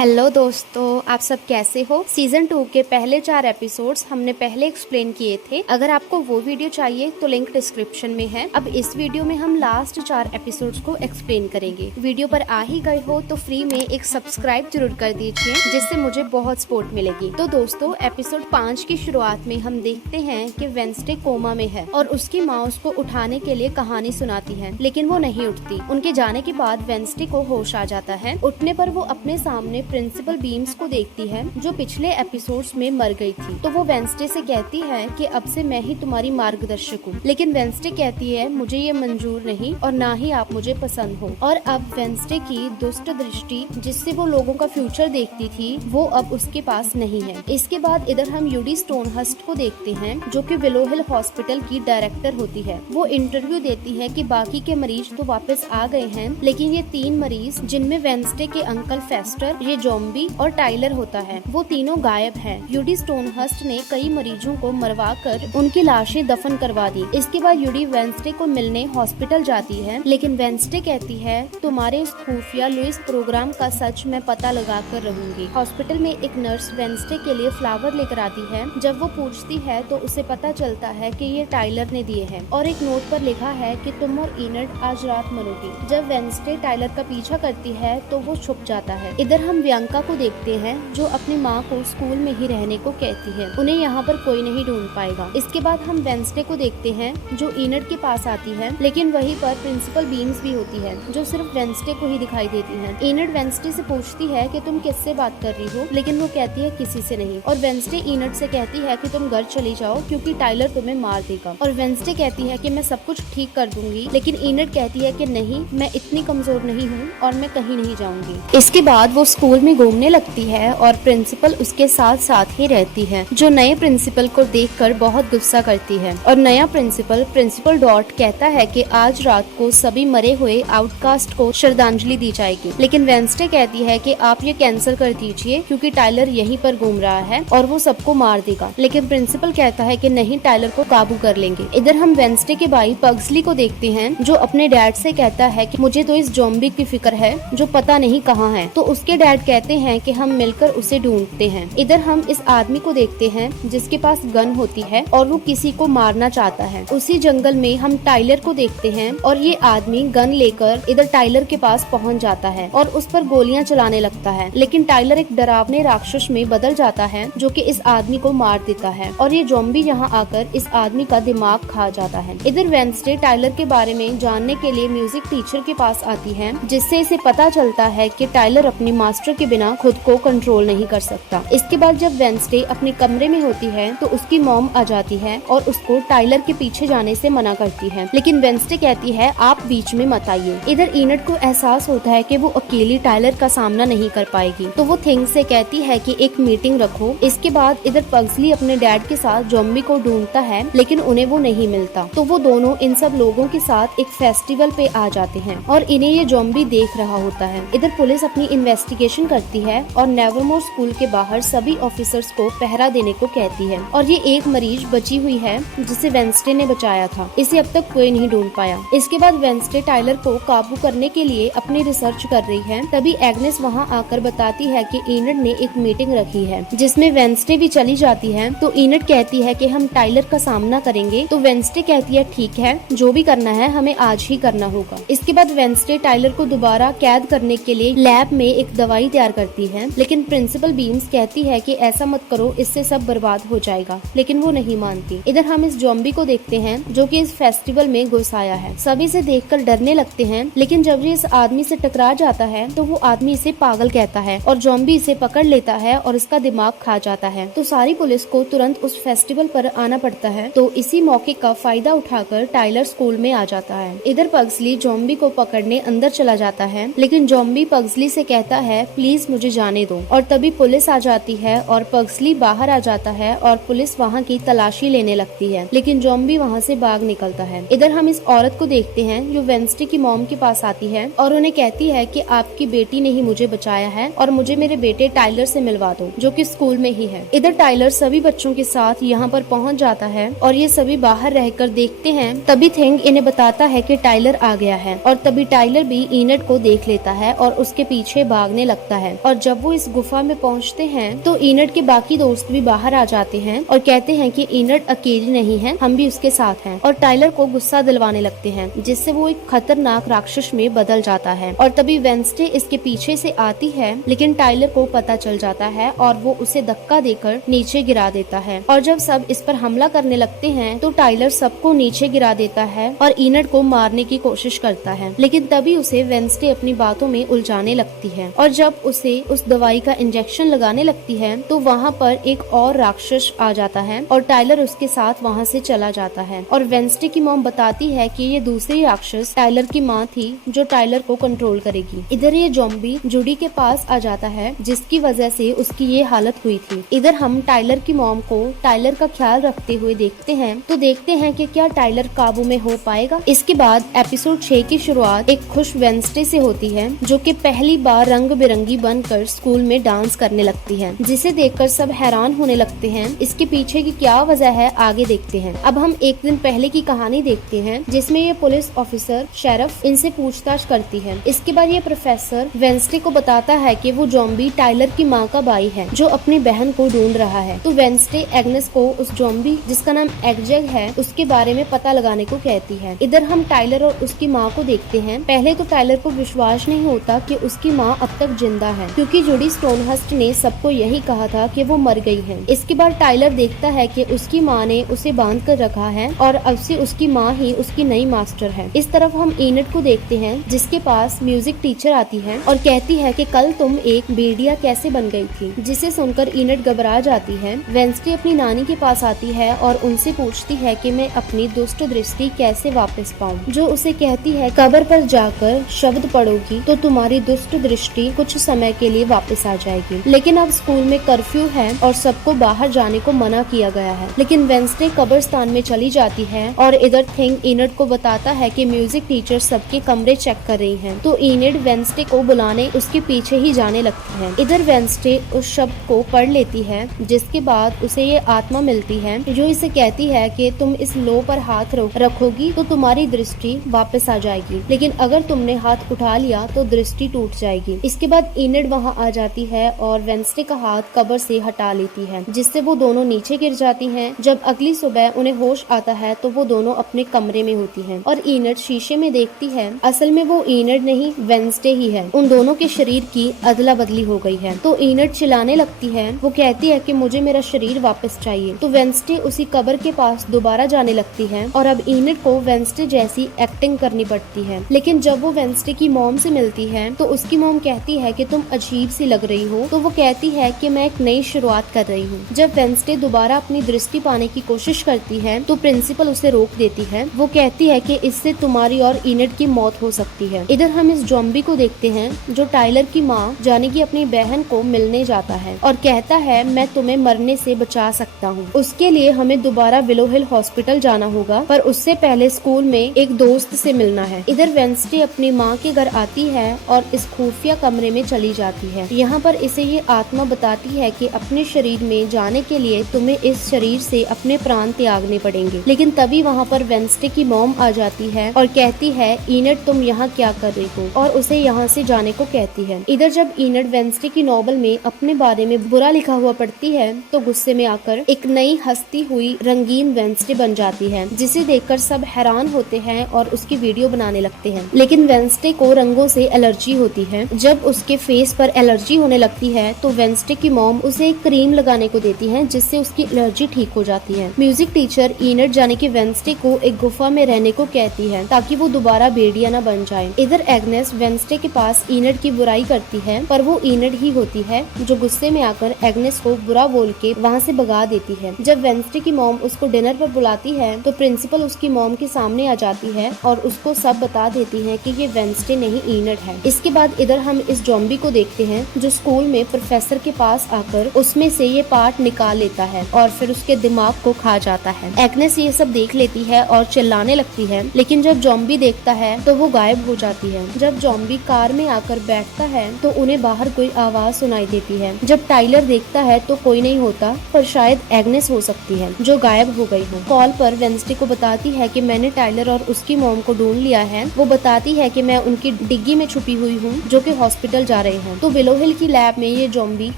Hello दोस्तों, आप सब कैसे हो। सीजन 2 के पहले 4 एपिसोड्स हमने पहले एक्सप्लेन किए थे। अगर आपको वो वीडियो चाहिए तो लिंक डिस्क्रिप्शन में है। अब इस वीडियो में हम लास्ट 4 एपिसोड्स को एक्सप्लेन करेंगे। वीडियो पर आ ही गए हो तो फ्री में एक सब्सक्राइब जरूर कर दीजिए, जिससे मुझे बहुत सपोर्ट मिलेगी। तो दोस्तों, एपिसोड 5 की शुरुआत में हम देखते हैं कि वेंसडे कोमा में है और उसकी माँ उसको उठाने के लिए कहानी सुनाती है, लेकिन वो नहीं उठती। उनके जाने के बाद वेंसडे को होश आ जाता है। उठने पर वो अपने सामने प्रिंसिपल बीम्स को देखती है, जो पिछले एपिसोड्स में मर गई थी। तो वो वेंसडे से कहती है कि अब से मैं ही तुम्हारी मार्गदर्शक हूँ, लेकिन वेंसडे कहती है मुझे ये मंजूर नहीं और ना ही आप मुझे पसंद हो। और अब वेंसडे की दुष्ट दृष्टि, जिससे वो लोगों का फ्यूचर देखती थी, वो अब उसके पास नहीं है। इसके बाद इधर हम यूडी स्टोनहर्स्ट को देखते हैं, जो कि विलो हिल हॉस्पिटल की डायरेक्टर होती है। वो इंटरव्यू देती है कि बाकी के मरीज तो वापस आ गए हैं, लेकिन ये 3 मरीज, जिनमें वेंसडे के अंकल फेस्टर, ये ज़ॉम्बी और टाइलर होता है, वो तीनों गायब हैं। यूडी स्टोनहर्स्ट ने कई मरीजों को मरवा कर उनकी लाशें दफन करवा दी। इसके बाद यूडी वेंसडे को मिलने हॉस्पिटल जाती है, लेकिन वेंसडे कहती है तुम्हारे इस खुफिया लुइस प्रोग्राम का सच मैं पता लगा कर रहूंगी। हॉस्पिटल में एक नर्स वेंसडे के लिए फ्लावर लेकर आती है। जब वो पूछती है तो उसे पता चलता है कि ये टाइलर ने दिए हैं और एक नोट पर लिखा है कि तुम और इनड आज रात मरोगी। जब वेंसडे टाइलर का पीछा करती है तो वो छुप जाता है। इधर हम बियांका को देखते हैं, जो अपनी माँ को स्कूल में ही रहने को कहती है। उन्हें यहाँ पर कोई नहीं ढूंढ पाएगा। इसके बाद हम वेंसडे को देखते हैं, जो इनड के पास आती है, लेकिन वहीं पर प्रिंसिपल बीम्स भी होती है, जो सिर्फ वेंसडे को ही दिखाई देती है। इनड वेंसडे से पूछती है कि तुम किससे बात कर रही हो, लेकिन वो कहती है किसी से नहीं। और वेंसडे इनड से कहती है कि तुम घर चली जाओ, क्योंकि टाइलर तुम्हें मार देगा। और वेंसडे कहती है कि मैं सब कुछ ठीक कर दूंगी, लेकिन इनड कहती है कि नहीं, मैं इतनी कमजोर नहीं हूँ और मैं कहीं नहीं जाऊंगी। इसके बाद वो स्कूल में घूमने लगती है और प्रिंसिपल उसके साथ साथ ही रहती है, जो नए प्रिंसिपल को देखकर बहुत गुस्सा करती है। और नया प्रिंसिपल डॉट कहता है कि आज रात को सभी मरे हुए आउटकास्ट को श्रद्धांजलि दी जाएगी, लेकिन वेंसडे कहती है कि आप ये कैंसिल कर दीजिए, क्योंकि टाइलर यहीं पर घूम रहा है और वो सबको मार देगा। लेकिन प्रिंसिपल कहता है कि नहीं, टाइलर को काबू कर लेंगे। इधर हम वेंसडे के भाई पग्सली को देखते हैं, जो अपने डैड से कहता है कि मुझे तो इस ज़ॉम्बी की फिक्र है, जो पता नहीं कहाँ है। तो उसके डैड कहते हैं कि हम मिलकर उसे ढूंढते हैं। इधर हम इस आदमी को देखते हैं, जिसके पास गन होती है और वो किसी को मारना चाहता है। उसी जंगल में हम टाइलर को देखते हैं और ये आदमी गन लेकर इधर टाइलर के पास पहुंच जाता है और उस पर गोलियां चलाने लगता है, लेकिन टाइलर एक डरावने राक्षस में बदल जाता है, जो कि इस आदमी को मार देता है और ये ज़ॉम्बी यहाँ आकर इस आदमी का दिमाग खा जाता है। इधर वेंसडे टाइलर के बारे में जानने के लिए म्यूजिक टीचर के पास आती है, जिससे इसे पता चलता है कि टाइलर अपनी मास्टर के बिना खुद को कंट्रोल नहीं कर सकता। इसके बाद जब वेंसडे अपने कमरे में होती है तो उसकी मॉम आ जाती है और उसको टाइलर के पीछे जाने से मना करती है, लेकिन वेंसडे कहती है आप बीच में मत आइए। इधर इनड को एहसास होता है कि वो अकेली टाइलर का सामना नहीं कर पाएगी, तो वो थिंग से कहती है कि एक मीटिंग रखो। इसके बाद इधर पग्सली अपने डैड के साथ ज़ॉम्बी को ढूंढता है, लेकिन उन्हें वो नहीं मिलता। तो वो दोनों इन सब लोगों के साथ एक फेस्टिवल पे आ जाते हैं और इन्हें ये ज़ॉम्बी देख रहा होता है। इधर पुलिस अपनी इन्वेस्टिगेशन करती है और नेवरमोर स्कूल के बाहर सभी ऑफिसर्स को पहरा देने को कहती है। और ये एक मरीज बची हुई है, जिसे वेंसडे ने बचाया था। इसे अब तक कोई नहीं ढूंढ पाया। इसके बाद वेंसडे टाइलर को काबू करने के लिए अपनी रिसर्च कर रही है। तभी एग्नेस वहाँ आकर बताती है कि इनड ने एक मीटिंग रखी है, जिसमें वेंसडे भी चली जाती है। तो इनड कहती है कि हम टाइलर का सामना करेंगे। तो वेंसडे कहती है ठीक है, जो भी करना है हमें आज ही करना होगा। इसके बाद वेंसडे टाइलर को दोबारा कैद करने के लिए लैब में एक दवाई तैयार करती है, लेकिन प्रिंसिपल बीम्स कहती है कि ऐसा मत करो, इससे सब बर्बाद हो जाएगा, लेकिन वो नहीं मानती। इधर हम इस ज़ॉम्बी को देखते हैं, जो कि इस फेस्टिवल में घुस आया है। सभी इसे देखकर डरने लगते हैं, लेकिन जब ये इस आदमी से टकरा जाता है तो वो आदमी इसे पागल कहता है और ज़ॉम्बी इसे पकड़ लेता है और इसका दिमाग खा जाता है। तो सारी पुलिस को तुरंत उस फेस्टिवल पर आना पड़ता है। तो इसी मौके का फायदा उठाकर टाइलर स्कूल में आ जाता है। इधर पग्सली ज़ॉम्बी को पकड़ने अंदर चला जाता है, लेकिन ज़ॉम्बी पग्सली से कहता है प्लीज मुझे जाने दो। और तभी पुलिस आ जाती है और पग्सली बाहर आ जाता है और पुलिस वहाँ की तलाशी लेने लगती है, लेकिन ज़ॉम्बी वहाँ से भाग निकलता है। इधर हम इस औरत को देखते हैं, जो वेंसडे की मॉम के पास आती है और उन्हें कहती है कि आपकी बेटी ने ही मुझे बचाया है और मुझे मेरे बेटे टाइलर से मिलवा दो, जो कि स्कूल में ही है। इधर टाइलर सभी बच्चों के साथ यहाँ पर पहुँच जाता है और ये सभी बाहर रहकर देखते हैं। तभी थिंग इन्हें बताता है कि टाइलर आ गया है और तभी टाइलर भी इनड को देख लेता है और उसके पीछे भागने लगता लगता है। और जब वो इस गुफा में पहुंचते हैं तो इनड के बाकी दोस्त भी बाहर आ जाते हैं और कहते हैं कि इनड अकेली नहीं है, हम भी उसके साथ हैं। और टाइलर को गुस्सा दिलवाने लगते हैं, जिससे वो एक खतरनाक राक्षस में बदल जाता है। और तभी वेंसडे इसके पीछे से आती है, लेकिन टाइलर को पता चल जाता है और वो उसे धक्का देकर नीचे गिरा देता है। और जब सब इस पर हमला करने लगते हैं तो टाइलर सबको नीचे गिरा देता है और इनड को मारने की कोशिश करता है, लेकिन तभी उसे वेंसडे अपनी बातों में उलझाने लगती है। और जब उसे उस दवाई का इंजेक्शन लगाने लगती है तो वहाँ पर एक और राक्षस आ जाता है और टाइलर उसके साथ वहाँ से चला जाता है। और वेंसडे की मॉम बताती है कि ये दूसरी राक्षस टाइलर की माँ थी जो टाइलर को कंट्रोल करेगी। इधर ये ज़ॉम्बी जूडी के पास आ जाता है, जिसकी वजह से उसकी ये हालत हुई थी। इधर हम टाइलर की मॉम को टाइलर का ख्याल रखते हुए देखते हैं तो देखते हैं कि क्या टाइलर काबू में हो पाएगा। इसके बाद एपिसोड 6 की शुरुआत एक खुश वेंसडे से होती है, जो कि पहली बार रंग बिरंगी बनकर स्कूल में डांस करने लगती है, जिसे देखकर सब हैरान होने लगते हैं। इसके पीछे की क्या वजह है आगे देखते हैं। अब हम एक दिन पहले की कहानी देखते हैं, जिसमें ये पुलिस ऑफिसर शेरिफ इनसे पूछताछ करती है। इसके बाद ये प्रोफेसर वेंसडे को बताता है कि वो ज़ॉम्बी टाइलर की माँ का भाई है जो अपनी बहन को ढूंढ रहा है। तो वेंसडे एग्नेस को उस ज़ॉम्बी जिसका नाम एग्जेग है उसके बारे में पता लगाने को कहती है। इधर हम टाइलर और उसकी माँ को देखते हैं। पहले तो टाइलर को विश्वास नहीं होता कि उसकी माँ अब तक जिंदा है, क्योंकि जूडी स्टोनहर्स्ट ने सबको यही कहा था कि वो मर गई है। इसके बाद टाइलर देखता है कि उसकी माँ ने उसे बांध कर रखा है और अब से उसकी माँ ही उसकी नई मास्टर है। इस तरफ हम इनड को देखते हैं, जिसके पास म्यूजिक टीचर आती है और कहती है कि कल तुम एक भेड़िया कैसे बन गई थी, जिसे सुनकर इनड घबरा जाती है। वेंसडे अपनी नानी के पास आती है और उनसे पूछती है कि मैं अपनी दुष्ट दृष्टि कैसे वापस पाऊं, जो उसे कहती है कब्र पर जाकर शब्द पढ़ोगी तो तुम्हारी दुष्ट दृष्टि कुछ समय के लिए वापस आ जाएगी। लेकिन अब स्कूल में कर्फ्यू है और सबको बाहर जाने को मना किया गया है। लेकिन वेंसडे कब्रिस्तान में चली जाती है और इधर थिंग इनड को बताता है कि म्यूजिक टीचर सबके कमरे चेक कर रही है। तो इनड वेंसडे को बुलाने उसके पीछे ही जाने लगती है। इधर वेंसडे उस शब्द को पढ़ लेती है, जिसके बाद उसे ये आत्मा मिलती है जो इसे कहती है कि तुम इस लो पर हाथ रखोगी तो तुम्हारी दृष्टि वापस आ जाएगी, लेकिन अगर तुमने हाथ उठा लिया तो दृष्टि टूट जाएगी। इसके बाद इनड वहाँ आ जाती है और वेंसडे का हाथ कब्र से हटा लेती है, जिससे वो दोनों नीचे गिर जाती हैं। जब अगली सुबह उन्हें होश आता है तो वो दोनों अपने कमरे में होती हैं और इनड शीशे में देखती है, असल में वो इनड नहीं वेंसडे ही है। उन दोनों के शरीर की अदला बदली हो गई है। तो इनड चिल्लाने लगती है, वो कहती है कि मुझे मेरा शरीर वापस चाहिए। तो वेंसडे उसी कब्र के पास दोबारा जाने लगती है और अब इनड को वेंसडे जैसी एक्टिंग करनी पड़ती है। लेकिन जब वो वेंसडे की मॉम से मिलती है तो उसकी मॉम कहती है कि तुम अजीब सी लग रही हो। तो वो कहती है कि मैं एक नई शुरुआत कर रही हूँ। जब वेंसडे दोबारा अपनी दृष्टि पाने की कोशिश करती है तो प्रिंसिपल उसे रोक देती है। वो कहती है कि इससे तुम्हारी और इनड की मौत हो सकती है। इधर हम इस ज़ॉम्बी को देखते हैं जो टाइलर की माँ यानी कि अपनी बहन को मिलने जाता है और कहता है मैं तुम्हें मरने से बचा सकता हूँ। उसके लिए हमें दोबारा विलो हिल हॉस्पिटल जाना होगा, पर उससे पहले स्कूल में एक दोस्त से मिलना है। इधर वेंसडे अपनी माँ के घर आती है और इस खुफिया कमरे में चली जाती है। यहाँ पर इसे ये आत्मा बताती है कि अपने शरीर में जाने के लिए तुम्हें इस शरीर से अपने प्राण त्यागने पड़ेंगे। लेकिन तभी वहाँ पर वेंसडे की मॉम आ जाती है और कहती है इनड तुम यहाँ क्या कर रही हो, और उसे यहाँ से जाने को कहती है। इधर जब इनड वेंसडे की नॉवल में अपने बारे में बुरा लिखा हुआ पढ़ती है तो गुस्से में आकर एक नई हंसती हुई रंगीन वेंसडे बन जाती है, जिसे देखकर सब हैरान होते हैं और उसकी वीडियो बनाने लगते हैं। लेकिन वेंसडे को रंगों से एलर्जी होती है। जब उसके फेस पर एलर्जी होने लगती है तो वेंसडे की मॉम उसे एक क्रीम लगाने को देती है, जिससे उसकी एलर्जी ठीक हो जाती है। म्यूजिक टीचर इनड जाने की वेंसडे को एक गुफा में रहने को कहती है ताकि वो दोबारा भेड़िया न बन जाए। इधर एग्नेस वेंसडे के पास इनड की बुराई करती है, पर वो इनड ही होती है जो गुस्से में आकर एग्नेस को बुरा बोल के वहाँ से भगा देती है। जब वेंसडे की मॉम उसको डिनर पर बुलाती है तो प्रिंसिपल उसकी मॉम के सामने आ जाती है और उसको सब बता देती है कि ये वेंसडे नहीं इनड है। इसके बाद इधर हम इस ज़ॉम्बी को देखते हैं जो स्कूल में प्रोफेसर के पास आकर उसमें से ये पार्ट निकाल लेता है और फिर उसके दिमाग को खा जाता है। एग्नेस ये सब देख लेती है और चिल्लाने लगती है, लेकिन जब ज़ॉम्बी देखता है तो वो गायब हो जाती है। जब ज़ॉम्बी कार में आकर बैठता है तो उन्हें बाहर कोई आवाज सुनाई देती है। जब टाइलर देखता है तो कोई नहीं होता, पर शायद एग्नेस हो सकती है जो गायब हो गई हो। कॉल पर वेंसडे को बताती है कि मैंने टाइलर और उसकी मॉम को ढूंढ लिया है। वो बताती है कि मैं उनकी डिग्गी में छुपी हुई हूँ जो कि हॉस्पिटल जा जा रहे हैं। तो विलो हिल की लैब में ये ज़ॉम्बी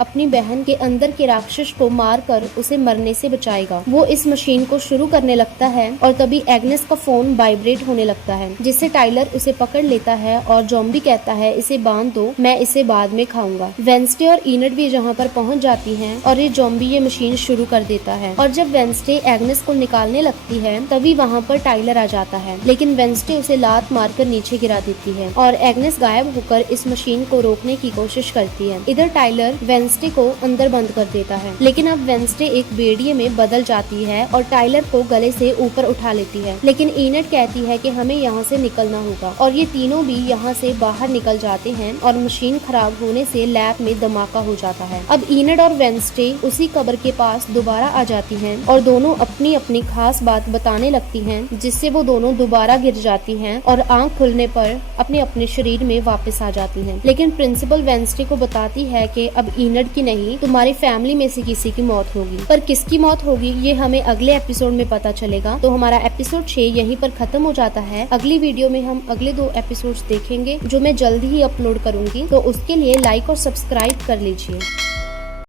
अपनी बहन के अंदर के राक्षस को मार कर उसे मरने से बचाएगा। वो इस मशीन को शुरू करने लगता है और तभी एग्नेस का फोन वाइब्रेट होने लगता है, जिससे टाइलर उसे पकड़ लेता है और ज़ॉम्बी कहता है इसे बांध दो, मैं इसे बाद में खाऊंगा। वेंसडे और इनड भी जहाँ पर पहुँच जाती है और ये ज़ॉम्बी ये मशीन शुरू कर देता है। और जब वेंसडे एग्नेस को निकालने लगती है तभी वहाँ पर टाइलर आ जाता है, लेकिन वेंसडे उसे लात मारकर नीचे गिरा देती है और एग्नेस गायब होकर इस मशीन को रोकने की कोशिश करती है। इधर टाइलर वेंसडे को अंदर बंद कर देता है, लेकिन अब वेंसडे एक भेड़िए में बदल जाती है और टाइलर को गले से ऊपर उठा लेती है। लेकिन इनड कहती है कि हमें यहाँ से निकलना होगा और ये तीनों भी यहाँ से बाहर निकल जाते हैं और मशीन खराब होने से लैब में धमाका हो जाता है। अब इनड और वेंसडे उसी कब्र के पास दोबारा आ जाती हैं और दोनों अपनी अपनी खास बात बताने लगती हैं, जिससे वो दोनों दोबारा गिर जाती हैं और आंख खुलने पर अपने अपने शरीर में वापस आ जाती हैं। लेकिन प्रिंसिपल वेंसडे को बताती है कि अब इनड की नहीं, तुम्हारी फैमिली में से किसी की मौत होगी। पर किसकी मौत होगी ये हमें अगले एपिसोड में पता चलेगा। तो हमारा एपिसोड 6 यहीं पर खत्म हो जाता है। अगली वीडियो में हम अगले 2 एपिसोड्स देखेंगे जो मैं जल्दी ही अपलोड करूंगी, तो उसके लिए लाइक और सब्सक्राइब कर लीजिए।